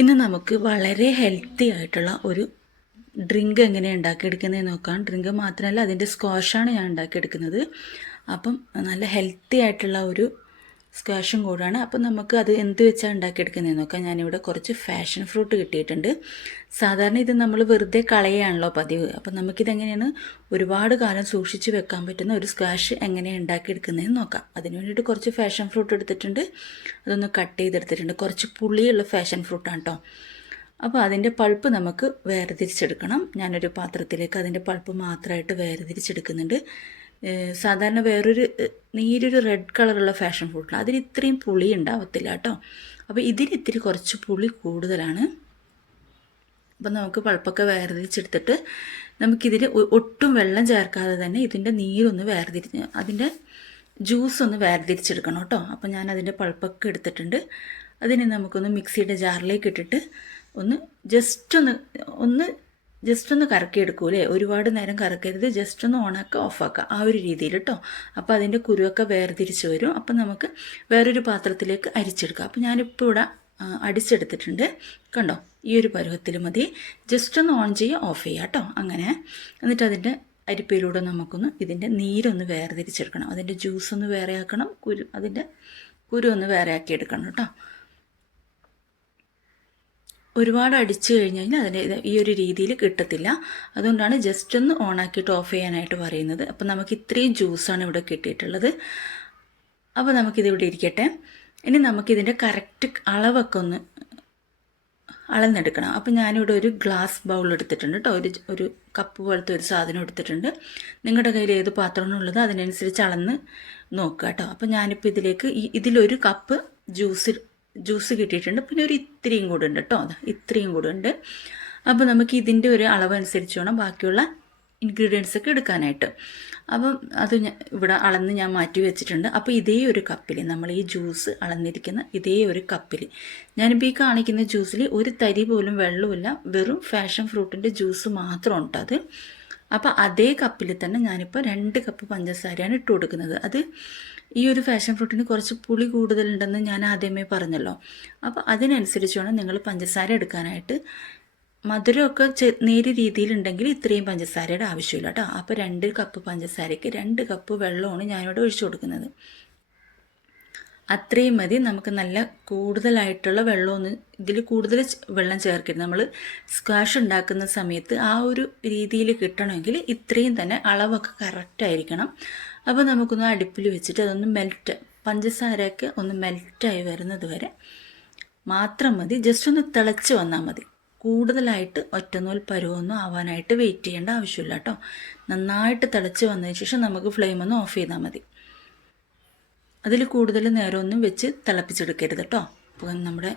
ഇന്ന് നമുക്ക് വളരെ ഹെൽത്തി ആയിട്ടുള്ള ഒരു ഡ്രിങ്ക് എങ്ങനെ ഉണ്ടാക്കിയെടുക്കുന്നതെന്ന് നോക്കാം. ഡ്രിങ്ക് മാത്രമല്ല, അതിൻ്റെ സ്ക്വാഷാണ് ഞാൻ ഉണ്ടാക്കിയെടുക്കുന്നത്. അപ്പം നല്ല ഹെൽത്തി ആയിട്ടുള്ള ഒരു സ്ക്വാഷും കൂടാണ്. അപ്പം നമുക്ക് അത് എന്ത് വെച്ചാൽ ഉണ്ടാക്കിയെടുക്കുന്നതെന്ന് നോക്കാം. ഞാനിവിടെ കുറച്ച് ഫാഷൻ ഫ്രൂട്ട് കിട്ടിയിട്ടുണ്ട്. സാധാരണ ഇത് നമ്മൾ വെറുതെ കളയുകയാണല്ലോ പതിവ്. അപ്പം നമുക്കിതെങ്ങനെയാണ് ഒരുപാട് കാലം സൂക്ഷിച്ച് വെക്കാൻ പറ്റുന്ന ഒരു സ്ക്വാഷ് എങ്ങനെയാണ് ഉണ്ടാക്കിയെടുക്കുന്നതെന്ന് നോക്കാം. അതിന് വേണ്ടിയിട്ട് കുറച്ച് ഫാഷൻ ഫ്രൂട്ട് എടുത്തിട്ടുണ്ട്. അതൊന്ന് കട്ട് ചെയ്തെടുത്തിട്ടുണ്ട്. കുറച്ച് പുളിയുള്ള ഫാഷൻ ഫ്രൂട്ടാണ് കേട്ടോ. അപ്പോൾ അതിൻ്റെ പൾപ്പ് നമുക്ക് വേർതിരിച്ചെടുക്കണം. ഞാനൊരു പാത്രത്തിലേക്ക് അതിൻ്റെ പൾപ്പ് മാത്രമായിട്ട് വേർതിരിച്ചെടുക്കുന്നുണ്ട്. സാധാരണ വേറൊരു നീരൊരു റെഡ് കളറുള്ള ഫാഷൻ ഫ്രൂട്ടിൽ അതിന് ഇത്രയും പുളി ഉണ്ടാവത്തില്ല കേട്ടോ. അപ്പോൾ ഇതിന് ഇത്തിരി കുറച്ച് പുളി കൂടുതലാണ്. അപ്പം നമുക്ക് പൾപ്പൊക്കെ വേർതിരിച്ചെടുത്തിട്ട് നമുക്കിതിൽ ഒട്ടും വെള്ളം ചേർക്കാതെ തന്നെ ഇതിൻ്റെ നീരൊന്ന് അതിൻ്റെ ജ്യൂസ് ഒന്ന് വേർതിരിച്ചെടുക്കണം കേട്ടോ. അപ്പം ഞാൻ അതിൻ്റെ പൾപ്പൊക്കെ എടുത്തിട്ടുണ്ട്. അതിനെ നമുക്കൊന്ന് മിക്സിയുടെ ജാറിലേക്ക് ഇട്ടിട്ട് ജസ്റ്റ് ഒന്ന് കറക്കിയെടുക്കൂലേ. ഒരുപാട് നേരം കറക്കരുത്, ജസ്റ്റ് ഒന്ന് ഓണാക്കുക ഓഫാക്കുക, ആ ഒരു രീതിയിൽ കേട്ടോ. അപ്പോൾ അതിൻ്റെ കുരുവൊക്കെ വേർതിരിച്ച് വരും. അപ്പം നമുക്ക് വേറൊരു പാത്രത്തിലേക്ക് അരിച്ചെടുക്കാം. അപ്പോൾ ഞാനിപ്പോൾ ഇവിടെ അടിച്ചെടുത്തിട്ടുണ്ട് കണ്ടോ. ഈ ഒരു പരുവത്തിൽ മതി. ജസ്റ്റ് ഒന്ന് ഓൺ ചെയ്യുക, ഓഫ് ചെയ്യുക കേട്ടോ. അങ്ങനെ എന്നിട്ട് അതിൻ്റെ അരിപ്പയിലൂടെ നമുക്കൊന്ന് ഇതിൻ്റെ നീരൊന്ന് വേർതിരിച്ചെടുക്കണം. അതിൻ്റെ ജ്യൂസ് ഒന്ന് വേറെ ആക്കണം, അതിൻ്റെ കുരു ഒന്ന് വേറെ ആക്കി എടുക്കണം കേട്ടോ. ഒരുപാട് അടിച്ചു കഴിഞ്ഞ് കഴിഞ്ഞാൽ അതിൻ്റെ ഈ ഒരു രീതിയിൽ കിട്ടത്തില്ല. അതുകൊണ്ടാണ് ജസ്റ്റ് ഒന്ന് ഓണാക്കിയിട്ട് ഓഫ് ചെയ്യാനായിട്ട് പറയുന്നത്. അപ്പം നമുക്ക് ഇത്രയും ജ്യൂസാണ് ഇവിടെ കിട്ടിയിട്ടുള്ളത്. അപ്പോൾ നമുക്കിതിവിടെ ഇരിക്കട്ടെ. ഇനി നമുക്കിതിൻ്റെ കറക്റ്റ് അളവൊക്കെ ഒന്ന് അളന്നെടുക്കണം. അപ്പോൾ ഞാനിവിടെ ഒരു ഗ്ലാസ് ബൗൾ എടുത്തിട്ടുണ്ട് കേട്ടോ. ഒരു കപ്പ് പോലത്തെ ഒരു സാധനം എടുത്തിട്ടുണ്ട്. നിങ്ങളുടെ കയ്യിൽ ഏത് പാത്രമാണോ ഉള്ളത് അതിനനുസരിച്ച് അളന്ന് നോക്കുക കേട്ടോ. അപ്പോൾ ഞാനിപ്പോൾ ഇതിലൊരു കപ്പ് ജ്യൂസ് കിട്ടിയിട്ടുണ്ട്. പിന്നെ ഒരു ഇത്രയും കൂടെ ഉണ്ട് കേട്ടോ. ഇത്രയും കൂടെ ഉണ്ട്. അപ്പോൾ നമുക്ക് ഇതിൻ്റെ ഒരു അളവനുസരിച്ച് വേണം ബാക്കിയുള്ള ഇൻഗ്രീഡിയൻസ് ഒക്കെ എടുക്കാനായിട്ട്. അപ്പം അത് ഇവിടെ അളന്ന് ഞാൻ മാറ്റി വെച്ചിട്ടുണ്ട്. അപ്പോൾ ഇതേ ഒരു കപ്പിൽ നമ്മൾ ഈ ജ്യൂസ് അളന്നിരിക്കുന്ന ഇതേ ഒരു കപ്പിൽ ഞാനിപ്പോൾ ഈ കാണിക്കുന്ന ജ്യൂസിൽ ഒരു തരി പോലും വെള്ളമില്ല, വെറും ഫാഷൻ ഫ്രൂട്ടിൻ്റെ ജ്യൂസ് മാത്രമാണ് കേട്ടോ അത്. അപ്പോൾ അതേ കപ്പിൽ തന്നെ ഞാനിപ്പോൾ 2 കപ്പ് പഞ്ചസാരയാണ് ഇട്ട് കൊടുക്കുന്നത്. അത് ഈ ഒരു ഫാഷൻ ഫ്രൂട്ടിന് കുറച്ച് പുളി കൂടുതലുണ്ടെന്ന് ഞാൻ ആദ്യമേ പറഞ്ഞല്ലോ. അപ്പോൾ അതിനനുസരിച്ച് വേണം നിങ്ങൾ പഞ്ചസാര എടുക്കാനായിട്ട്. മധുരമൊക്കെ നേരിയ രീതിയിലുണ്ടെങ്കിൽ ഇത്രയും പഞ്ചസാരയുടെ ആവശ്യമില്ല കേട്ടോ. അപ്പോൾ 2 കപ്പ് പഞ്ചസാരയ്ക്ക് 2 കപ്പ് വെള്ളമാണ് ഞാനിവിടെ ഒഴിച്ചു കൊടുക്കുന്നത്. അത്രയും മതി. നമുക്ക് നല്ല കൂടുതലായിട്ടുള്ള വെള്ളമൊന്നും ഇതിൽ കൂടുതൽ വെള്ളം ചേർക്കരുത്. നമ്മൾ സ്ക്വാഷ് ഉണ്ടാക്കുന്ന സമയത്ത് ആ ഒരു രീതിയിൽ കിട്ടണമെങ്കിൽ ഇത്രയും തന്നെ അളവൊക്കെ കറക്റ്റായിരിക്കണം. അപ്പോൾ നമുക്കൊന്ന് അടുപ്പിൽ വെച്ചിട്ട് അതൊന്ന് പഞ്ചസാരയൊക്കെ ഒന്ന് മെൽറ്റായി വരുന്നത് വരെ മാത്രം മതി. ജസ്റ്റ് ഒന്ന് തിളച്ച് വന്നാൽ മതി. കൂടുതലായിട്ട് ഒറ്റനൂൽ പരുവൊന്നും ആവാനായിട്ട് വെയിറ്റ് ചെയ്യേണ്ട ആവശ്യമില്ല കേട്ടോ. നന്നായിട്ട് തിളച്ച് വന്നതിന് ശേഷം നമുക്ക് ഫ്ലെയിം ഒന്ന് ഓഫ് ചെയ്താൽ മതി. അതിൽ കൂടുതൽ നേരമൊന്നും വെച്ച് തിളപ്പിച്ചെടുക്കരുത് കേട്ടോ. അപ്പോൾ നമ്മുടെ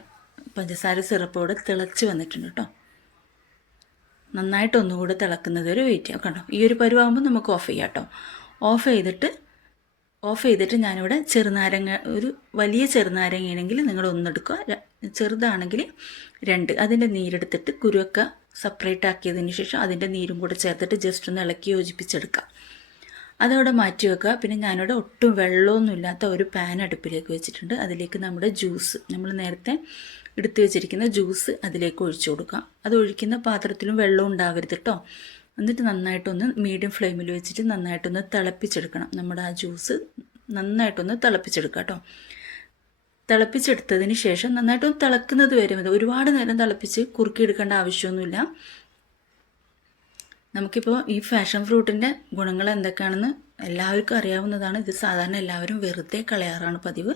പഞ്ചസാര സിറപ്പോടെ തിളച്ച് വന്നിട്ടുണ്ട് കേട്ടോ. നന്നായിട്ട് ഒന്നുകൂടെ തിളക്കുന്നത് വരെ വെയിറ്റ് ചെയ്യാം കണ്ടോ. ഈ ഒരു പരുവാകുമ്പോൾ നമുക്ക് ഓഫ് ചെയ്യാം കേട്ടോ. ഓഫ് ചെയ്തിട്ട് ഞാനിവിടെ ഒരു വലിയ ചെറുനാരങ്ങയാണെങ്കിൽ നിങ്ങൾ ഒന്നെടുക്കുക, ചെറുതാണെങ്കിൽ 2. അതിൻ്റെ നീരെടുത്തിട്ട് കുരുവൊക്കെ സെപ്പറേറ്റ് ആക്കിയതിന് ശേഷം അതിൻ്റെ നീരും കൂടെ ചേർത്തിട്ട് ജസ്റ്റ് ഒന്ന് ഇളക്കി യോജിപ്പിച്ചെടുക്കുക. അതവിടെ മാറ്റി വെക്കുക. പിന്നെ ഞാനിവിടെ ഒട്ടും വെള്ളമൊന്നുമില്ലാത്ത ഒരു പാൻ അടുപ്പിലേക്ക് വെച്ചിട്ടുണ്ട്. അതിലേക്ക് നമ്മുടെ ജ്യൂസ്, നമ്മൾ നേരത്തെ എടുത്തു വെച്ചിരിക്കുന്ന ജ്യൂസ് അതിലേക്ക് ഒഴിച്ചു കൊടുക്കുക. അത് ഒഴിക്കുന്ന പാത്രത്തിലും വെള്ളം ഉണ്ടാവരുത് കേട്ടോ. എന്നിട്ട് നന്നായിട്ടൊന്ന് മീഡിയം ഫ്ലെയിമിൽ വെച്ചിട്ട് നന്നായിട്ടൊന്ന് തിളപ്പിച്ചെടുക്കണം. നമ്മുടെ ആ ജ്യൂസ് നന്നായിട്ടൊന്ന് തിളപ്പിച്ചെടുക്കുക കേട്ടോ. തിളപ്പിച്ചെടുത്തതിന് ശേഷം നന്നായിട്ടൊന്ന് തിളക്കുന്നത് വരെ മതി. ഒരുപാട് നേരം തിളപ്പിച്ച് കുറുക്കിയെടുക്കേണ്ട ആവശ്യമൊന്നുമില്ല. നമുക്കിപ്പോൾ ഈ ഫാഷൻ ഫ്രൂട്ടിൻ്റെ ഗുണങ്ങൾ എന്തൊക്കെയാണെന്ന് എല്ലാവർക്കും അറിയാവുന്നതാണ്. ഇത് സാധാരണ എല്ലാവരും വെറുതെ കളയാറാണ് പതിവ്.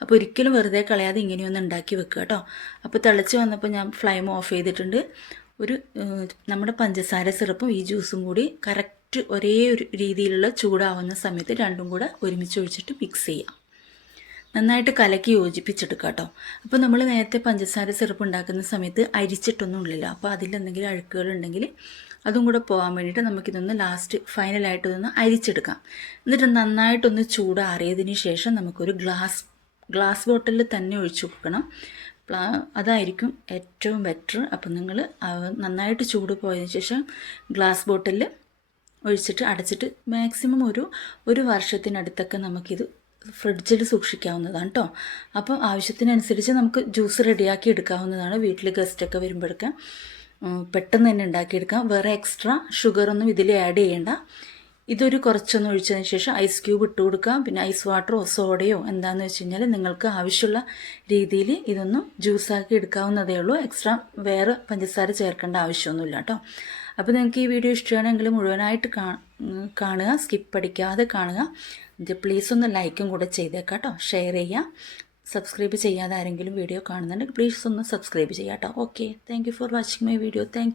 അപ്പോൾ ഒരിക്കലും വെറുതെ കളയാതെ ഇങ്ങനെയൊന്ന് ഉണ്ടാക്കി വെക്കുക കേട്ടോ. അപ്പോൾ തിളച്ച് വന്നപ്പോൾ ഞാൻ ഫ്ലെയിം ഓഫ് ചെയ്തിട്ടുണ്ട്. നമ്മുടെ പഞ്ചസാര സിറപ്പും ഈ ജ്യൂസും കൂടി കറക്റ്റ് ഒരേ ഒരു രീതിയിലുള്ള ചൂടാവുന്ന സമയത്ത് രണ്ടും കൂടെ ഒരുമിച്ച് ഒഴിച്ചിട്ട് മിക്സ് ചെയ്യാം. നന്നായിട്ട് കലക്കി യോജിപ്പിച്ചെടുക്കുക കേട്ടോ. അപ്പോൾ നമ്മൾ നേരത്തെ പഞ്ചസാര സിറപ്പ് ഉണ്ടാക്കുന്ന സമയത്ത് അരിച്ചിട്ടൊന്നും ഇല്ലല്ലോ. അപ്പോൾ അതിലെന്തെങ്കിലും അഴുക്കുകളുണ്ടെങ്കിൽ അതും കൂടെ പോകാൻ വേണ്ടിയിട്ട് നമുക്കിതൊന്ന് ഫൈനലായിട്ടൊന്ന് അരിച്ചെടുക്കാം. എന്നിട്ട് നന്നായിട്ടൊന്ന് ചൂടാറിയതിന് ശേഷം നമുക്കൊരു ഗ്ലാസ് ബോട്ടിലിൽ തന്നെ ഒഴിച്ചു കൊടുക്കണം. അതായിരിക്കും ഏറ്റവും ബെറ്റർ. അപ്പം നിങ്ങൾ നന്നായിട്ട് ചൂട് പോയതിന് ശേഷം ഗ്ലാസ് ബോട്ടിലിൽ ഒഴിച്ചിട്ട് അടച്ചിട്ട് മാക്സിമം ഒരു വർഷത്തിനടുത്തൊക്കെ നമുക്കിത് ഫ്രിഡ്ജിൽ സൂക്ഷിക്കാവുന്നതാണ് കേട്ടോ. അപ്പോൾ ആവശ്യത്തിനനുസരിച്ച് നമുക്ക് ജ്യൂസ് റെഡിയാക്കി എടുക്കാവുന്നതാണ്. വീട്ടിൽ ഗസ്റ്റൊക്കെ വരുമ്പോഴൊക്കെ പെട്ടെന്ന് തന്നെ ഉണ്ടാക്കിയെടുക്കാം. വേറെ എക്സ്ട്രാ ഷുഗറൊന്നും ഇതിൽ ആഡ് ചെയ്യേണ്ട. ഇതൊരു കുറച്ചൊന്ന് ഒഴിച്ചതിന് ശേഷം ഐസ് ക്യൂബ് ഇട്ട് കൊടുക്കാം. പിന്നെ ഐസ് വാട്ടറോ സോഡയോ എന്താണെന്ന് വെച്ച് കഴിഞ്ഞാൽ നിങ്ങൾക്ക് ആവശ്യമുള്ള രീതിയിൽ ഇതൊന്നും ജ്യൂസാക്കി എടുക്കാവുന്നതേ ഉള്ളൂ. എക്സ്ട്രാ വേറെ പഞ്ചസാര ചേർക്കേണ്ട ആവശ്യമൊന്നുമില്ല കേട്ടോ. അപ്പോൾ നിങ്ങൾക്ക് ഈ വീഡിയോ ഇഷ്ടമാണെങ്കിൽ മുഴുവനായിട്ട് കാണുക, സ്കിപ്പ് അടിക്കാതെ കാണുക. പ്ലീസ് ഒന്ന് ലൈക്കും കൂടെ ചെയ്തേക്കാം കേട്ടോ. ഷെയർ ചെയ്യുക. സബ്സ്ക്രൈബ് ചെയ്യാതെ ആരെങ്കിലും വീഡിയോ കാണുന്നുണ്ടെങ്കിൽ പ്ലീസ് ഒന്ന് സബ്സ്ക്രൈബ് ചെയ്യാം കേട്ടോ. Okay, thank you for watching my video. Thank